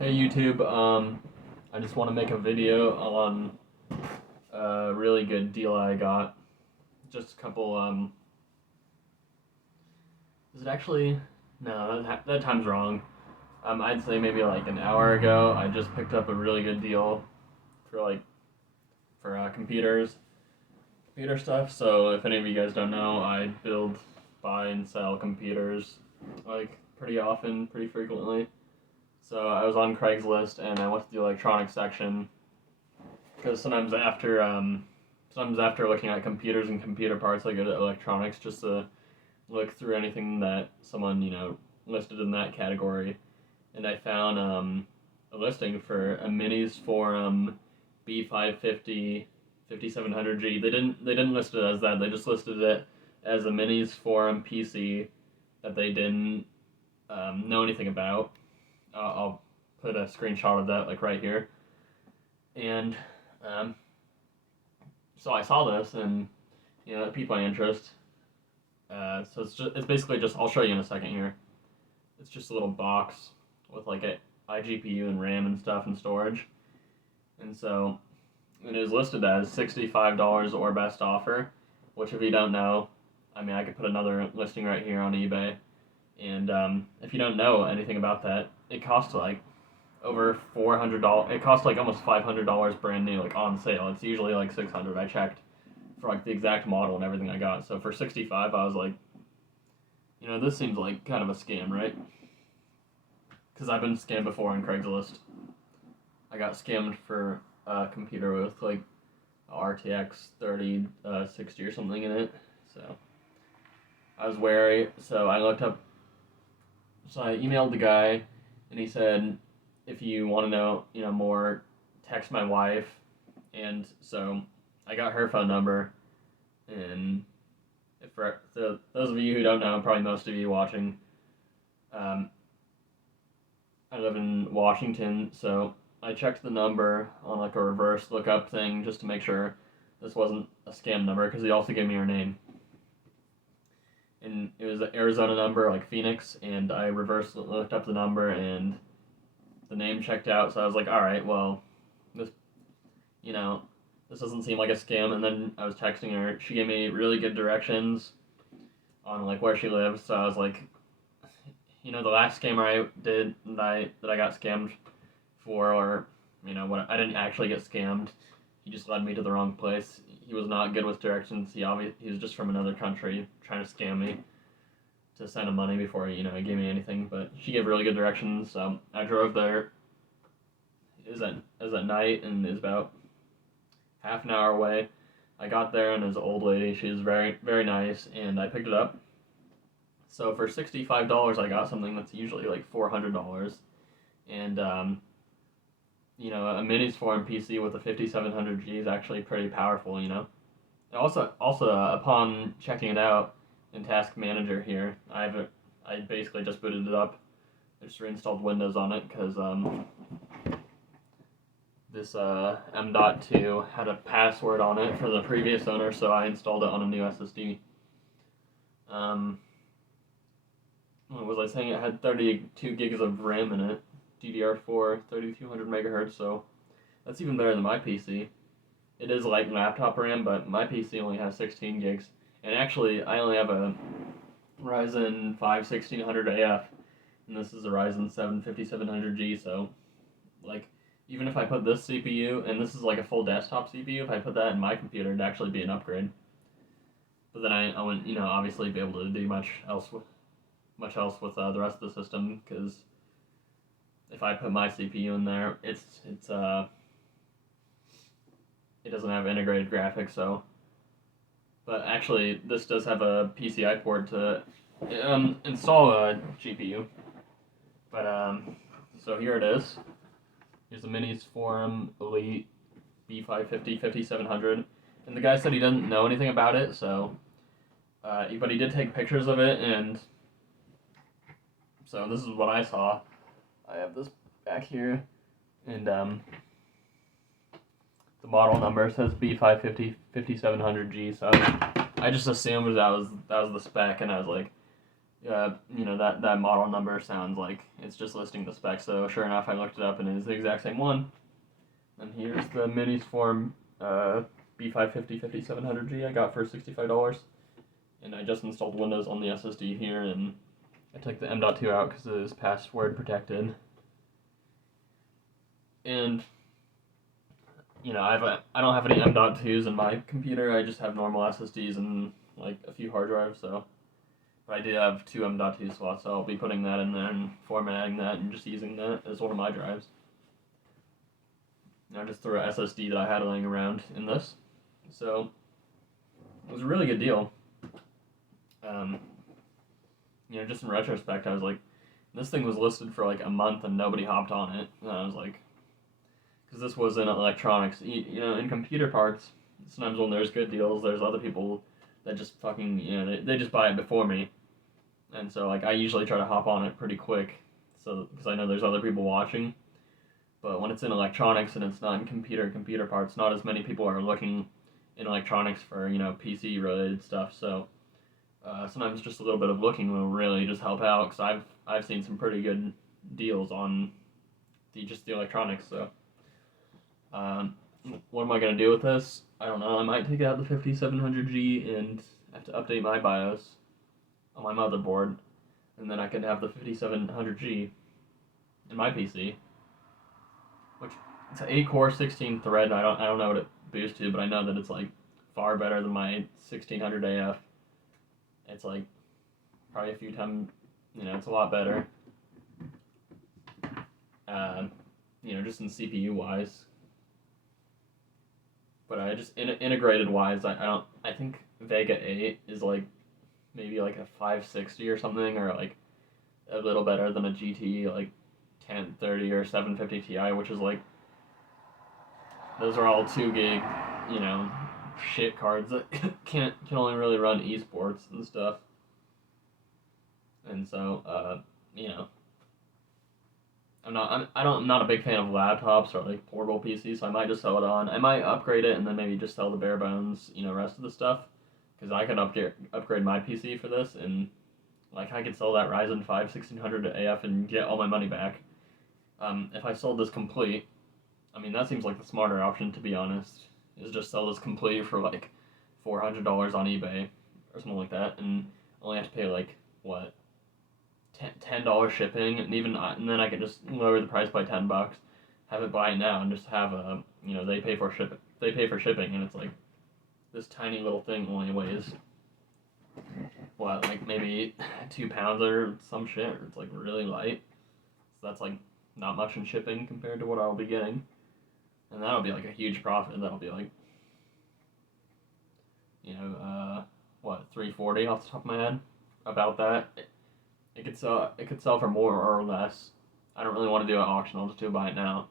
Hey YouTube, I just want to make a video on a really good deal I got. Just a couple, is it actually? No, that time's wrong. I'd say maybe like an hour ago, I just picked up a really good deal for computers, computer stuff. So if any of you guys don't know, I build, buy, and sell computers like pretty often, pretty frequently. So I was on Craigslist and I went to the electronics section because sometimes after looking at computers and computer parts, I go to electronics just to look through anything that someone listed in that category, and I found a listing for a Minisforum B550 5700G. They didn't list it as that. They just listed it as a Minisforum PC that they didn't know anything about. I'll put a screenshot of that like right here, and um, so I saw this and it piqued my interest. So it's basically just, I'll show you in a second here. It's just a little box with like a iGPU and RAM and stuff and storage, and so it is listed as $65 or best offer. Which, if you don't know, I mean, I could put another listing right here on eBay, and if you don't know anything about that, it costs like over $400. It costs like almost $500 brand new, like on sale. It's usually like $600. I checked for like the exact model and everything I got. So for 65, I was like, this seems like kind of a scam, right? Because I've been scammed before on Craigslist. I got scammed for a computer with like RTX 3060 or something in it. So I was wary. So I looked up. So I emailed the guy, and he said, if you want to know, more, text my wife. And so I got her phone number, and for those of you who don't know, probably most of you watching, I live in Washington, so I checked the number on like a reverse lookup thing just to make sure this wasn't a scam number, because he also gave me her name. And it was an Arizona number, like Phoenix, and I reverse looked up the number, and the name checked out, so I was like, alright, well, this, this doesn't seem like a scam. And then I was texting her. She gave me really good directions on like where she lives, so I was like, the last scam I did that I got scammed for, or what, I didn't actually get scammed. He just led me to the wrong place. He was not good with directions. He was just from another country trying to scam me to send him money before he gave me anything. But she gave really good directions. So I drove there. It was at night, and it was about half an hour away. I got there, and it was an old lady. She was very, very nice, and I picked it up. So for $65, I got something that's usually like $400, and a Minisforum PC with a 5700G is actually pretty powerful. Also, upon checking it out in Task Manager here, I basically just booted it up. I just reinstalled Windows on it because this M.2 had a password on it for the previous owner, so I installed it on a new SSD. What was I saying? It had 32 gigs of RAM in it, DDR4, 3200 megahertz, so that's even better than my PC. It is like laptop RAM, but my PC only has 16 gigs. And actually, I only have a Ryzen 5 1600AF, and this is a Ryzen 7 5700G, so, like, even if I put this CPU, and this is like a full desktop CPU, if I put that in my computer, it'd actually be an upgrade. But then I wouldn't, obviously be able to do much else with the rest of the system, because if I put my CPU in there, it doesn't have integrated graphics. So, but actually, this does have a PCI port to install a GPU. But so here it is. Here's the Minisforum Elite B550 5700, and the guy said he doesn't know anything about it, so but he did take pictures of it, and so this is what I saw. I have this back here, and the model number says B550 5700G. So I just assumed that was the spec, and I was like, that model number sounds like it's just listing the specs. So sure enough, I looked it up and it is the exact same one. And here's the Minisforum B550 5700G I got for $65. And I just installed Windows on the SSD here, and I took the M.2 out because it is password protected. And I don't have any M.2s in my computer. I just have normal SSDs and like a few hard drives. So, but I do have two M.2 slots, so I'll be putting that in there and formatting that and just using that as one of my drives. I just threw an SSD that I had laying around in this, so it was a really good deal. Just in retrospect, I was like, this thing was listed for like a month and nobody hopped on it, and I was like, because this was in electronics, in computer parts. Sometimes when there's good deals, there's other people that just fucking, they just buy it before me, and so like I usually try to hop on it pretty quick, so because I know there's other people watching. But when it's in electronics and it's not in computer parts, not as many people are looking in electronics for PC related stuff. So sometimes just a little bit of looking will really just help out, because I've seen some pretty good deals on the electronics. So what am I gonna do with this? I don't know. I might take out the 5700G and have to update my BIOS on my motherboard, and then I can have the 5700G in my PC. Which it's an 8-core, 16-thread. I don't know what it boosts to, but I know that it's like far better than my 1600 AF. It's like probably a few times, it's a lot better. Just in CPU wise. But I just integrated wise, I think Vega 8 is like maybe like a 560 or something, or like a little better than a GT like 1030 or 750 Ti, which is like, those are all 2 gig, shit cards that can only really run esports and stuff. And so, I'm not a big fan of laptops or like portable PCs, so I might just sell it on. I might upgrade it and then maybe just sell the bare bones, rest of the stuff, because I could upgrade my PC for this, and like I could sell that Ryzen 5 1600 AF and get all my money back. If I sold this complete, that seems like the smarter option, to be honest, is just sell this complete for like $400 on eBay or something like that, and only have to pay like, what, $10 shipping, and then I can just lower the price by $10, have it buy it now, and just have they pay for shipping, and it's like this tiny little thing only weighs what, like maybe 2 pounds or some shit. It's like really light, so that's like not much in shipping compared to what I'll be getting, and that'll be like a huge profit. That'll be like what, $340 off the top of my head, about that. It could sell for more or less. I don't really want to do an auction. I'll just do a buy it now.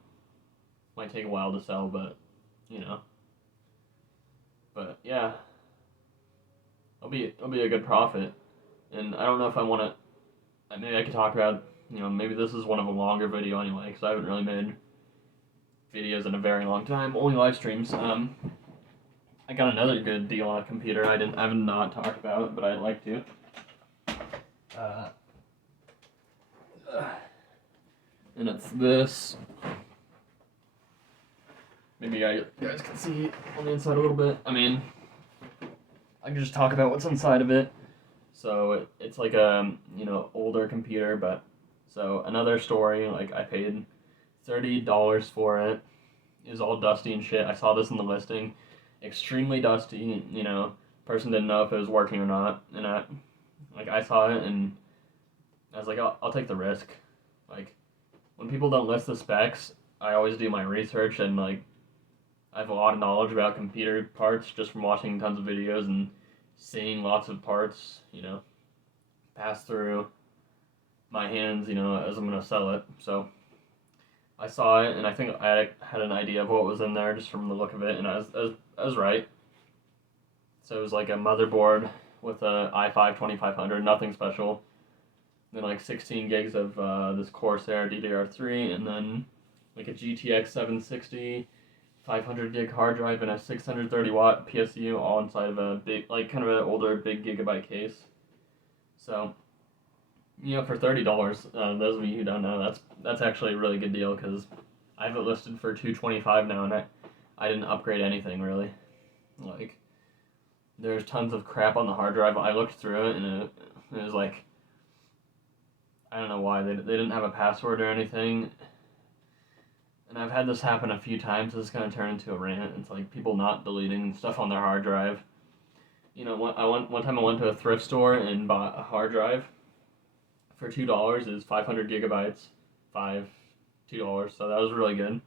Might take a while to sell, but But yeah, it'll be a good profit. And I don't know if I want to. Maybe I could talk about. Maybe this is one of a longer video anyway, because I haven't really made videos in a very long time. Only live streams. I got another good deal on a computer. I have not talked about, but I'd like to. And it's this. Maybe you guys can see on the inside a little bit. I can just talk about what's inside of it. So it's like a older computer, but so another story. Like I paid $30 for it. It was all dusty and shit. I saw this in the listing, extremely dusty. Person didn't know if it was working or not, and I saw it and I was like, I'll take the risk. Like, when people don't list the specs, I always do my research, and like I have a lot of knowledge about computer parts just from watching tons of videos and seeing lots of parts, pass through my hands, as I'm gonna sell it. So I saw it, and I think I had an idea of what was in there just from the look of it, and I was right. So it was like a motherboard with a i5 2500, nothing special. Then like 16 gigs of this Corsair DDR3, and then like a GTX 760, 500 gig hard drive, and a 630 watt PSU, all inside of a big, like kind of an older big gigabyte case. So For $30, those of you who don't know, that's actually a really good deal because I have it listed for $225 now, and I didn't upgrade anything really. Like, there's tons of crap on the hard drive. I looked through it, and it was like, I don't know why they didn't have a password or anything. And I've had this happen a few times. This is gonna turn into a rant. It's like people not deleting stuff on their hard drive. One time I went to a thrift store and bought a hard drive for $2. Is 500 gigabytes, $2. So that was really good.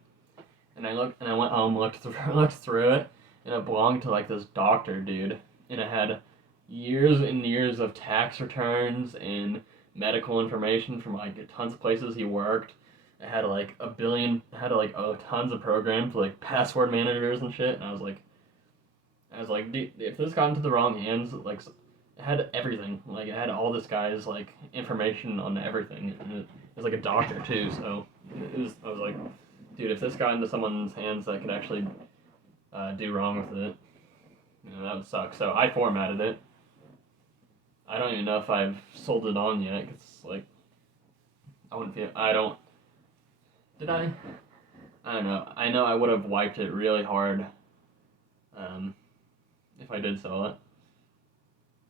And I went home, looked through it, and it belonged to like this doctor dude, and it had years and years of tax returns and medical information from like tons of places he worked. It had like tons of programs like password managers and shit. And I was like, dude, if this got into the wrong hands, like it had everything. Like it had all this guy's like information on everything. And it was like a doctor too, so I was like, dude, if this got into someone's hands that could actually do wrong with it, that would suck. So I formatted it. I don't even know if I've sold it on yet. Cause like, I don't. Did I? I don't know. I know I would have wiped it really hard, if I did sell it.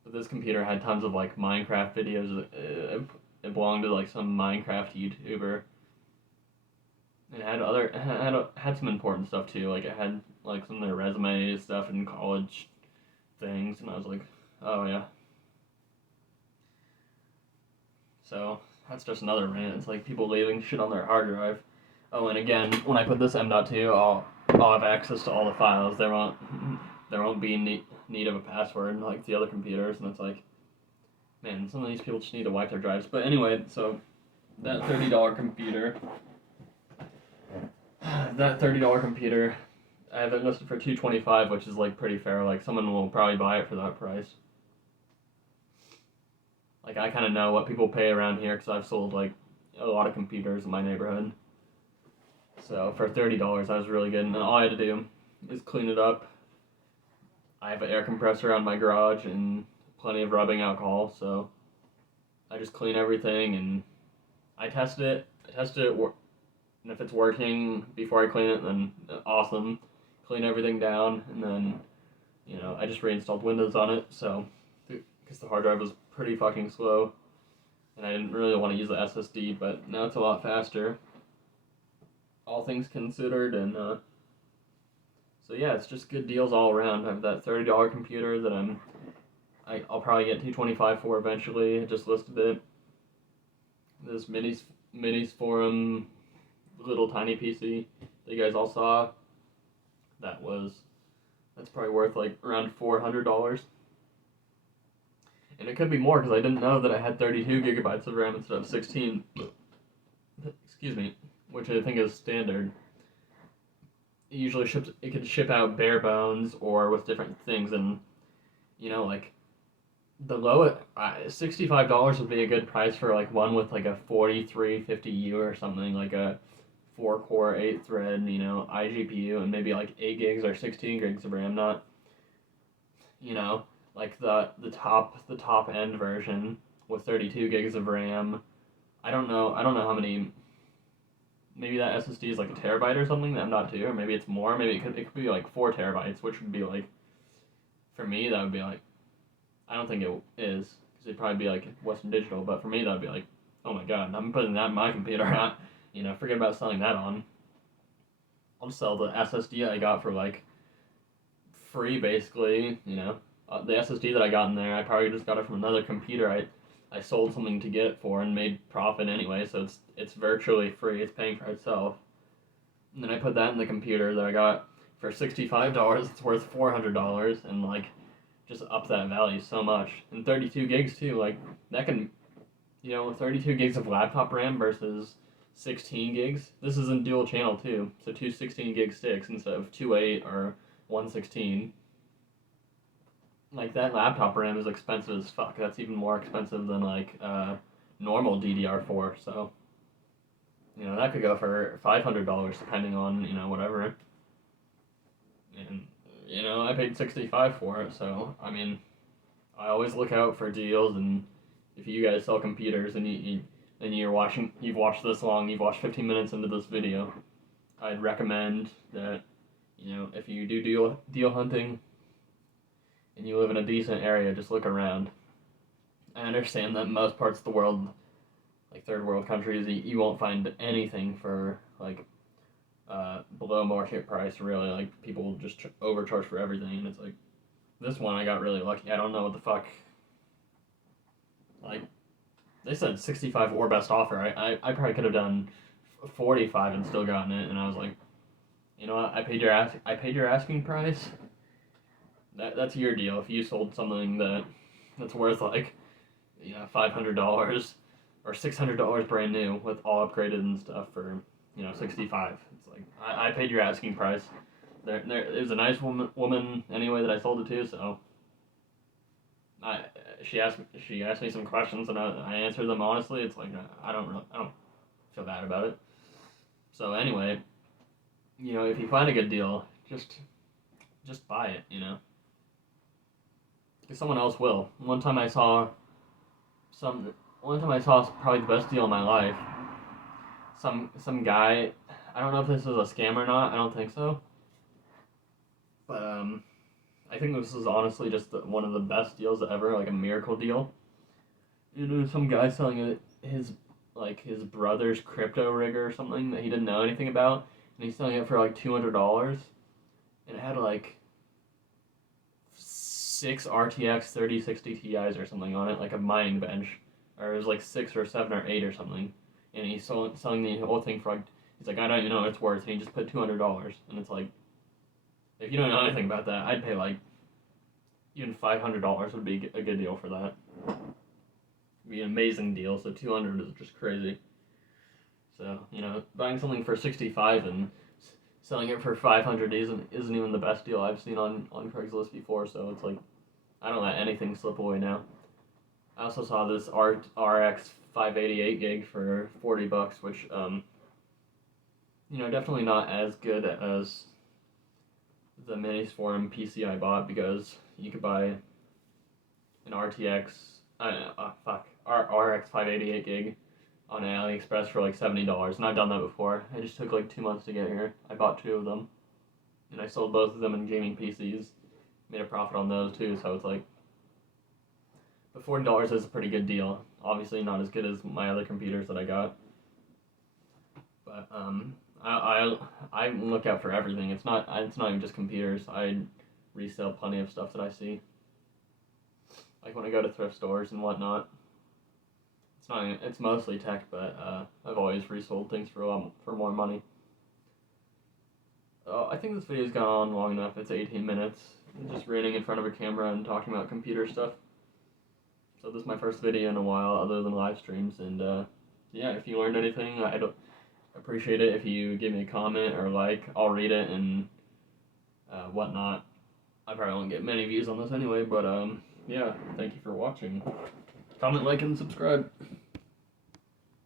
But this computer had tons of like Minecraft videos. It belonged to like some Minecraft YouTuber. It had some important stuff too. Like it had like some of their resume stuff and college things, and I was like, oh yeah. So that's just another rant. It's like people leaving shit on their hard drive. Oh, and again, when I put this M.2, I'll have access to all the files. There won't be need of a password like the other computers, and it's like, man, some of these people just need to wipe their drives. But anyway, so that $30 computer, I have it listed for $225, which is like pretty fair. Like someone will probably buy it for that price. Like I kind of know what people pay around here because I've sold like a lot of computers in my neighborhood. So for $30, that was really good. And all I had to do is clean it up. I have an air compressor on my garage and plenty of rubbing alcohol, so I just clean everything and I test it. And if it's working before I clean it, then awesome. Clean everything down, and then I just reinstalled Windows on it. So because the hard drive was pretty fucking slow, and I didn't really want to use the SSD, but now it's a lot faster. All things considered, and so yeah, it's just good deals all around. I have that $30 computer that I'll probably get $225 for eventually. I just listed it. This Minisforum little tiny PC that you guys all saw. That's probably worth like around $400. And it could be more because I didn't know that I had 32 gigabytes of RAM instead of 16. Excuse me, which I think is standard. It could ship out bare bones or with different things, and like the low $65 would be a good price for like one with like a 4350U or something, like a 4-core 8-thread iGPU, and maybe like 8 gigs or 16 gigs of RAM, not like the top end version with 32 gigs of RAM. I don't know how many. Maybe that SSD is like a terabyte or something. That I'm not too, or maybe it's more. Maybe it could be like 4 terabytes, which would be like, for me that would be like, I don't think it is because it'd probably be like Western Digital, but for me that would be like, oh my god, I'm putting that in my computer. Forget about selling that on. I'll just sell the SSD I got for like free basically. The SSD that I got in there, I probably just got it from another computer I sold something to get it for and made profit anyway, so it's virtually free. It's paying for itself. And then I put that in the computer that I got for $65. It's worth $400, and like just up that value so much. And 32 gigs too, like that can, 32 gigs of laptop RAM versus 16 gigs. This is in dual channel too, so two 16 gig sticks instead of 2 8 or 116. Like that laptop RAM is expensive as fuck. That's even more expensive than like normal DDR4. So that could go for $500 depending on whatever. And I paid $65 for it. So I mean, I always look out for deals, and if you guys sell computers and you've watched this long, you've watched 15 minutes into this video, I'd recommend that, if you do deal hunting and you live in a decent area, just look around. I understand that most parts of the world, like third world countries, you won't find anything for like below market price, really. Like, people just overcharge for everything, and it's like, this one I got really lucky. I don't know what the fuck. Like, they said 65 or best offer. I probably could have done 45 and still gotten it, and I was like, you know what? I paid your asking price. That's your deal. If you sold something that's worth like, $500 or $600 brand new with all upgraded and stuff for 65. It's like, I paid your asking price. It was a nice woman anyway that I sold it to, so she asked me some questions and I answered them honestly. It's like, I don't feel bad about it. So anyway, if you find a good deal, just buy it, because someone else will. One time I saw probably the best deal of my life. Some guy, I don't know if this is a scam or not. I don't think so. But I think this is honestly just one of the best deals ever, like a miracle deal. Some guy selling his brother's crypto rig or something that he didn't know anything about, and he's selling it for like $200, and it had like 6 RTX 3060 Ti's or something on it, like a mining bench, or it was like 6 or 7 or 8 or something, and he's selling the whole thing for like, he's like, I don't even know what it's worth, and he just put $200, and it's like, if you don't know anything about that, I'd pay like, even $500 would be a good deal for that. It'd be an amazing deal, so 200 is just crazy. So, buying something for 65 and selling it for 500 isn't even the best deal I've seen on Craigslist before, so it's like, I don't let anything slip away now. I also saw this RX 588 gig for $40, which, definitely not as good as the Minisforum PC I bought, because you could buy an RX 588 gig on AliExpress for like $70, and I've done that before. It just took like 2 months to get here. I bought 2 of them, and I sold both of them in gaming PCs. Made a profit on those too, so it's like, but $40 is a pretty good deal. Obviously not as good as my other computers that I got, but I look out for everything. It's not even just computers. I resell plenty of stuff that I see. Like when I go to thrift stores and whatnot. It's mostly tech, but I've always resold things for more money. I think this video's gone on long enough. It's 18 minutes. I'm just ranting in front of a camera and talking about computer stuff. So this is my first video in a while other than live streams, and yeah, if you learned anything, I'd appreciate it if you give me a comment or like. I'll read it and whatnot. I probably won't get many views on this anyway, but yeah, thank you for watching. Comment, like, and subscribe.